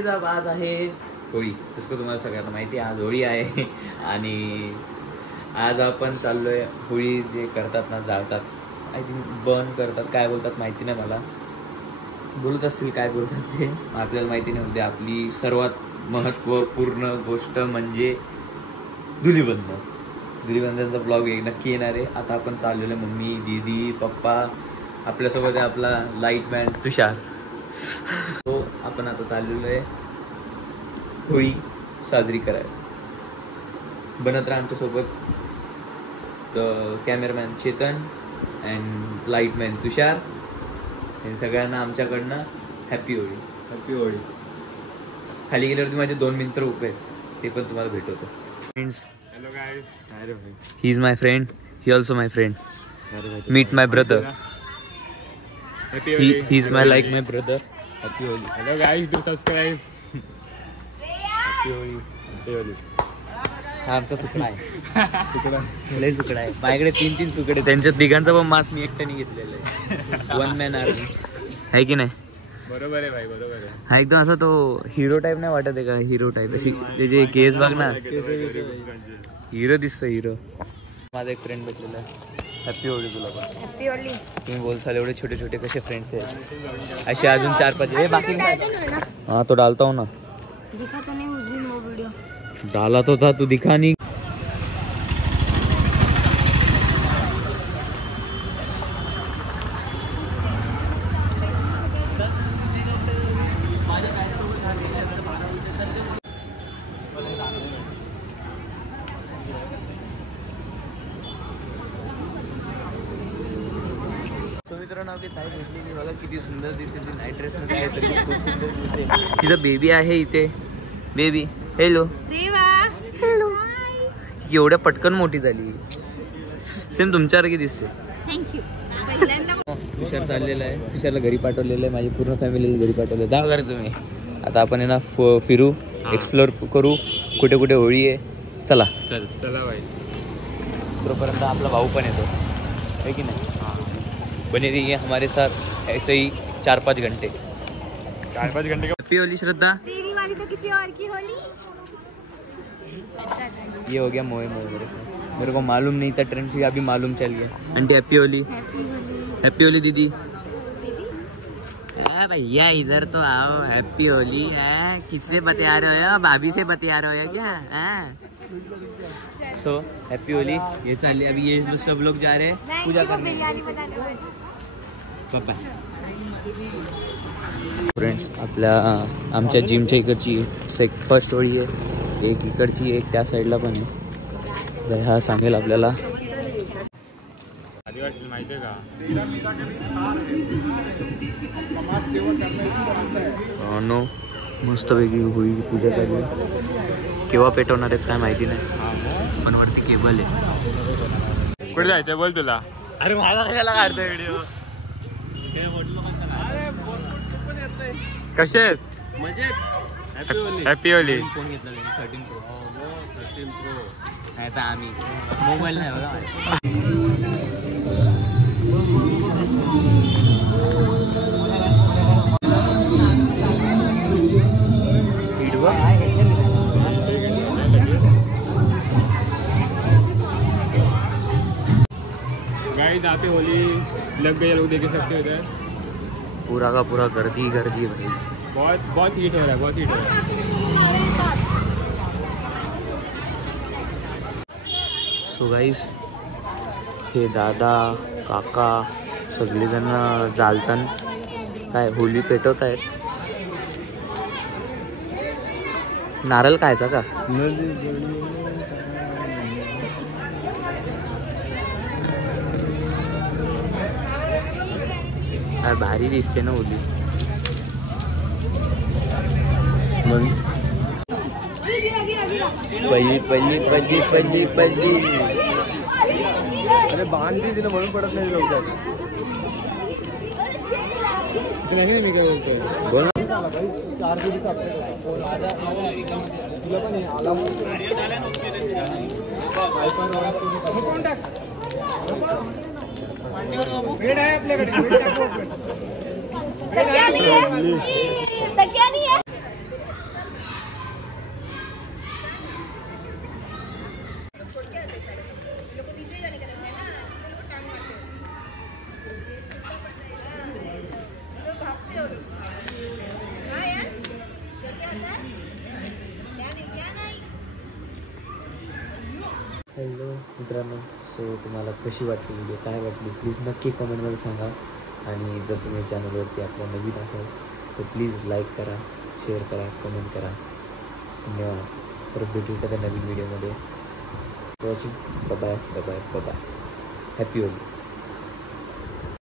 What आज आहे होळी. तसं तुम्हाला सगळ्यांना माहिती आहे आज होळी आहे. आणि आज आपण चाललोय होळी जे करतात ना, जाळतात, आय थिंक बर्न करतात, काय बोलतात माहिती नाही मला, बोलत असतील काय बोलतात ते आपल्याला माहिती नव्हते. आपली सर्वात महत्त्वपूर्ण गोष्ट म्हणजे धुलीवंदन. धुलीवंदनचा ब्लॉग नक्की येणार आहे. आता आपण चाललेलो आहे, मम्मी, दीदी, पप्पा, आपल्यासोबत आहे आपला लाईट मॅन तुषार. तो आपण आता चाललेलो आहे होळी साजरी करायला. बनत राहा आमच्यासोबत. कॅमेरामॅन चेतन अँड लाईटमॅन तुषार. हे सगळ्यांना आमच्याकडनं हॅपी होळी. हॅपी होळी. खाली गेल्यावरती माझे 2 मित्र उभे आहेत, ते पण तुम्हाला भेटवतो. Friends, hello guys, he is my friend, he also my friend. Meet my brother. He is my like my brother. Happy Holi. Hello guys, do subscribe. Happy Holi. Happy Holi. हा आमचा सुकडा आहे. सुकडा लय सुकडा आहे माझ्याकडे. 3 सुकडे. त्यांच्या तिघांचा पण मास मी एकट्याने घेतलेला आहे. 1 मॅन आर्मी आहे की नाही? बरोबर आहे भाई, बरोबर आहे. हा एकदम असा तो हिरो टाईप नाही वाटत आहे का? हिरो टाईप अशी त्याचे केस बघ ना, हिरो दिसतो हिरो. माझा एक फ्रेंड भेटलेला आहे. हॅपी होळी तुला पण. हॅपी होळी. तुम्ही बोलसाल एवढे छोटे छोटे कसे फ्रेंड्स आहेत. असे अजून 4-5 हे बाकी. हाँ तो डालता हूँ ना. दिखा तो नहीं उस दिन वो वीडियो. डाला तो था, तू दिखा नहीं. मित्रांनो, आपली ताई भेटलेली बघा, किती सुंदर दिसते ती. नाईट ड्रेस मध्ये आहे तरी खूप सुंदर दिसते. तिचा बेबी आहे इथे. Baby hello. हेलो. एवढ्या पटकन मोठी झाली. सेम तुमच्यासारखी दिसते. थँक्यू. तुषार चाललेला आहे. तुषारला घरी पाठवलेलं आहे. माझी पूर्ण फॅमिलीला घरी पाठवलं. जा घरी तुम्ही. आता आपण आहे ना फिरू, एक्सप्लोर करू, कुठे कुठे होळी आहे. चला चला भाई. तोपर्यंत आपला भाऊ पण येतो है की नाही? बने रहिए हमारे साथ ऐसे ही 4-5 घंटे. 4-5 घंटे. हैप्पी होली श्रद्धा. तेरी वाली तो किसी और की होली. ये हो गया मोए मोए. मेरे को मालूम नहीं था ट्रेंड, फिर अभी मालूम चल गया. Aunty happy Holi. Happy Holi दीदी. भैया इधर तो आओ. हैप्पी होली है. किससे बतिया रहे हो? भाभी से बतिया रहे हो क्या? So happy Holy. ये चालिए अभी. ये सब लोग जा रहे हैं पूजा करने. पापा फ्रेंड्स, आमच्या जिमच्या इकडची फर्स्ट होळी आहे. एक इकडची, एक त्या साईडला पण आहे. हा सांगेल आपल्याला. माहिती आहे का? नो मस्तपैकी होळी पूजा चालू आहे. केव्हा पेटवणार आहेत काय माहिती नाही, पण वरती केबल आहे. कुठे जायचंय बोल तुला? अरे माझा कशाला काढतोय व्हिडिओ? कसे आहेत? Happy Holy. फोन घेतला 13 Pro. नाही तर आम्ही मोबाईल नाही बघा. गाइस, यहाँ पे होली लग गई, लोग देख सकते हो इधर. पूरा का पूरा गर्दी है भाई. बहुत हीट हो रहा है, बहुत हीट हो रहा है. सो गाईस, हे दादा काका सगळेजण जालतान काय होली पेटवत आहेत. नारळ खायचा का? भारी दिसते ना होली. पल्ली पल्ली पल्ली पल्ली पल्ली. अरे बांध दी तिला म्हणून पडत नाही लवकर. बोल बेड आहे आपल्याकडे. तकिया नहीं है. मित्रांनो, सो तुम्हाला कशी वाटली व्हिडिओ, काय वाटली, प्लीज नक्की कमेंटमध्ये सांगा. आणि जर तुम्ही चॅनलवरती आपल्या नवीन असाल तर प्लीज लाईक करा, शेअर करा, कमेंट करा. धन्यवाद. परत भेटू एखाद्या नवीन व्हिडिओमध्ये. Watching. Bye bye. Happy Holy.